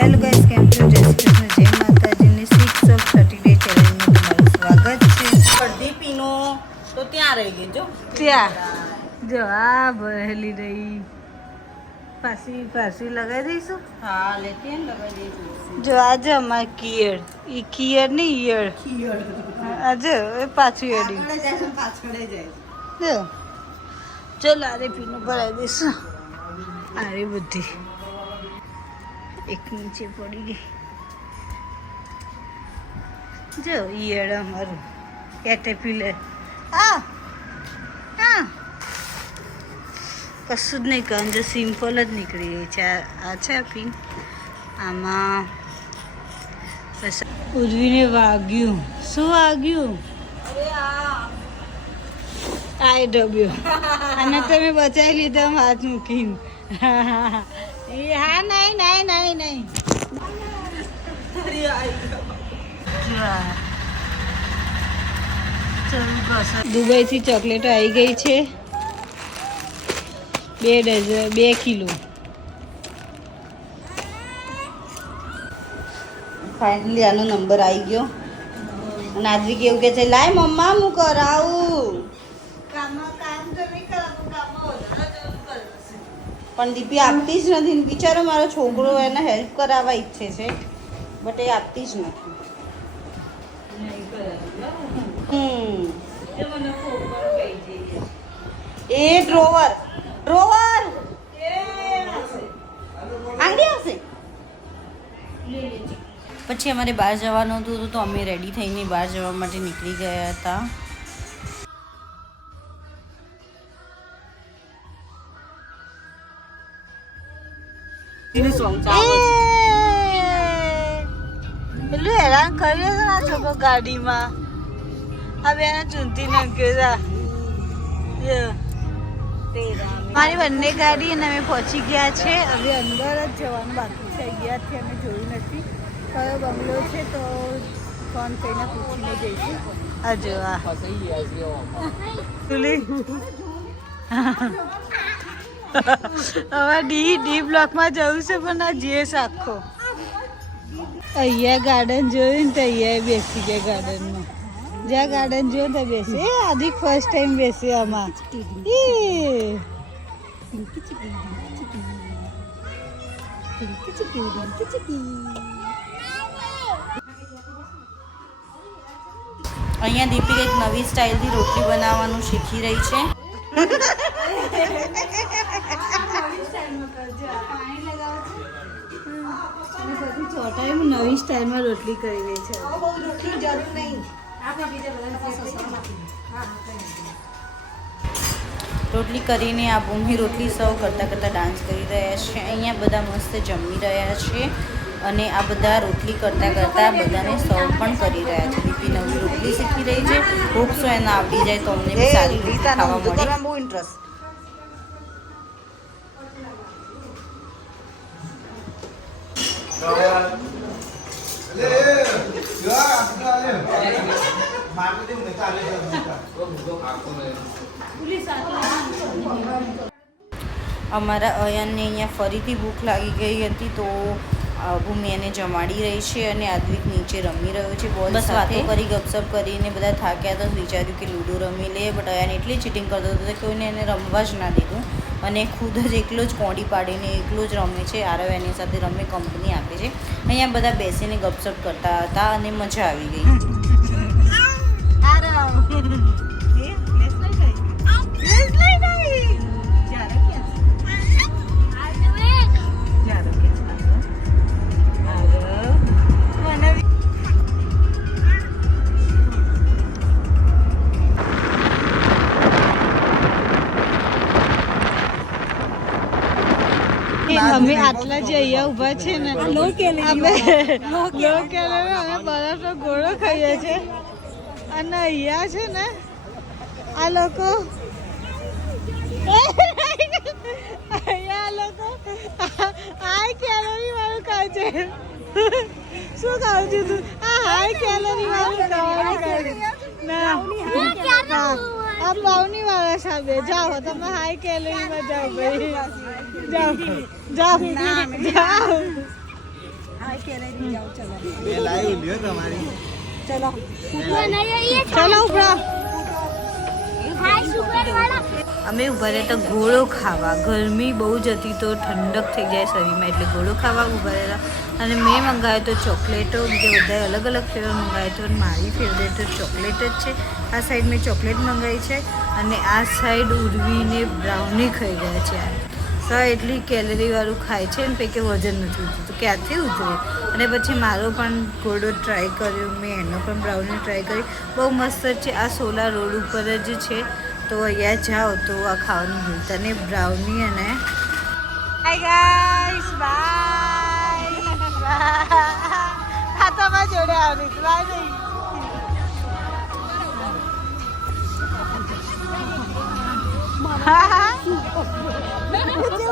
Hello guys, કેમ છો? જય શ્રી કૃષ્ણ, જય માતાજીની 6 of 30 ડે ચેલેન્જમાં તમારું સ્વાગત છે. અડધી પીનો તો ત્યાં રહી ગઈ જો ત્યાં જો આ ભરેલી રહી, પાછી લગાવી દઈશું. હા લેતી ને લગાવી દઈશું. જો આજે અમારે કિયર ઈ કિયર ની ઈયળ આજે એ પાછું એડી પાછળે જાય જો ચલો આરે પીનો ભરાઈ દઈશું. આરે બધી એક નીચે પડી ગઈ. જો ઈયળ અમારું કેટરપિલર. હા કશું જ નહીં કહું, જો સિમ્પલ જ નીકળી ગઈ છે. આ છે પીન, આમાં બસ ઉર્વીને વાગ્યું. શું વાગ્યું? આઈ ડબ્લ્યુ અને તમે બચાવી લીધો હાથ મૂકીને. હા નહીં દુબઈથી ચોકલેટ આવી ગઈ છે 2 ડઝન 2 કિલો. ફાઇનલી આનો નંબર આવી ગયો અને આજવી કેવું કે છે, લાય મમ્મા હું કરાવું. પણ દીપી આપતી જ નથી. બિચારો મારો છોકરો એને હેલ્પ કરાવવા ઈચ્છે છે બટ એ આપતી જ નથી. એ ડ્રોવર આંગળી આવશે. પછી અમારે બહાર જવાનું હતું તો અમે રેડી થઈને બહાર જવા માટે નીકળી ગયા હતા. પેલું હેરાન કર્યો છે આ છોકરો ગાડીમાં. હવે એને ચૂંટી નાખ્યો છે. મારી બંને ગાડી અને અમે પહોંચી ગયા છે. હવે અંદર જ જવાનું બાકી છે. અહીંયાથી અમે જોયું નથી કયો બંગલો છે, તો ફોન કરીને પૂછીને જઈશું. આ જો હવે ડી બ્લોકમાં જવું છે, પણ આ જીએસ આખો અહીંયા ગાર્ડન જોયું ને તો અહીંયા બેસી ગયા ગાર્ડનમાં. જ્યાં ગાર્ડન જોયું ત્યાં બેસે. એ આદિક ફર્સ્ટ ટાઈમ બેસે આમાં. અહીંયા દીપી કંઈક નવી સ્ટાઇલથી રોટલી બનાવવાનું શીખી રહી છે. નવી સ્ટાઇલમાં રોટલી કરી રહી છે. રોટલી કરીને આ ભૂમિ રોટલી સર્વ કરતાં ડાન્સ કરી રહ્યા છે. અહીંયા બધા મસ્ત જમી રહ્યા છે અને આ બધા રોટલી કરતાં બધાને સર્વ પણ કરી રહ્યા છે. દીપી નવી રોટલી શીખી રહી છે. હોપ સો એને આવડી જાય તો અમને બી સારી રીતે ખાવા મળે. બહુ ઇન્ટરેસ્ટ. અમારા અયનને અહીંયા ફરીથી ભૂખ લાગી ગઈ હતી તો ભૂમિ એને જમાડી રહી છે અને આદ્વિક નીચે રમી રહ્યો છે. બસ વાતો કરી ગપસપ કરીને બધા થાક્યા તો વિચાર્યું કે લૂડો રમી લે, બટ અયન એટલી ચીટિંગ કરતો હતો કે કોઈને એને રમવા જ ના દીધું અને ખુદ જ એકલો જ કોડી પાડીને એકલો જ રમે છે. આરવ એની સાથે રમે, કંપની આપે છે. અહીંયા બધા બેસીને ગપસપ કરતા હતા અને મજા આવી ગઈ. અમે આટલા જે અહીંયા ઊભા છે ને, અમે બરફનો ગોળો ખાઈએ છીએ અને અહીંયા છે ને આ લોકો હાઈ કેલોરી વાળું ખાય છે. શું ખાવ છું તું? આ હાઈ કેલોરી વાળું ખાવાનું ખાય. ના આ પાવની વાળા સાહેબ જાઓ, તમે હાઈ કેલોરીમાં જાઓ ભાઈ, જાઓ જાઓ જાઓ. मैं लाइव वीडियो तुम्हारी ચલો ઉપરા અમે ઉભા રહેતા ગોળો ખાવા. ગરમી બહુ જ હતી તો ઠંડક થઈ જાય શરીરમાં, એટલે ગોળો ખાવા ઉભા રહેલા. અને મેં મંગાવ્યો તો ચોકલેટો, બીજા બધાએ અલગ અલગ ફ્લેવર મંગાવ્યો તો. મારી ફેવરેટ તો ચોકલેટ જ છે. આ સાઈડ મેં ચોકલેટ મંગાવી છે અને આ સાઈડ ઉર્વીને બ્રાઉની ખાઈ ગયા છે. સર એટલી કેલરીવાળું ખાય છે ને કે વજન નથી ઉતરતું, તો ક્યાંથી ઉતરે. અને પછી મારો પણ ગોળો ટ્રાય કર્યો મેં, એનો પણ બ્રાઉની ટ્રાય કરી. બહુ મસ્ત છે. આ સોલા રોડ ઉપર જ છે, તો અહીંયા જાઓ તો આ ખાવાનું ભૂલતા નહીં. બ્રાઉની અને હાય ગાઈસ બાય. હા તમારા જોડે આવી બાય નહીં.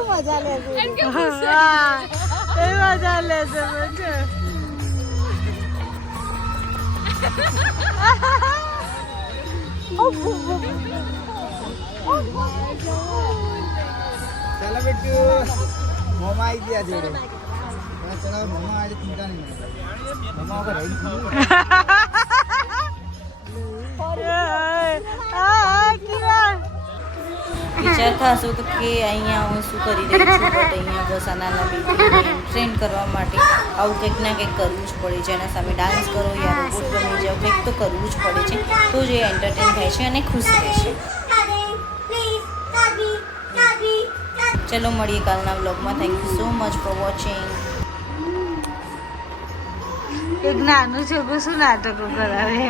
મજા લેશે મજા લેશે चलो बेटू मम्मा आई दिया जोड़े चलो मम्मा आज चिंता नहीं मम्मा को रही વિચારતા હશો તો કે અહીંયા હું શું કરી રહી છું, બટ અહીંયા બસ આ નાના બેબીને ટ્રેન કરવા માટે આવું કંઈક ના કંઈક કરવું જ પડે છે. એના સામે ડાન્સ કરો યા રોબોટ બની જાઓ, કંઈક તો કરવું જ પડે છે, તો જે એન્ટરટેન થાય છે અને ખુશ રહે છે. ચલો મળીએ કાલના વ્લોગમાં. Thank you so much for watching. એક નાનું છોકરું શું નાટકો કરાવે.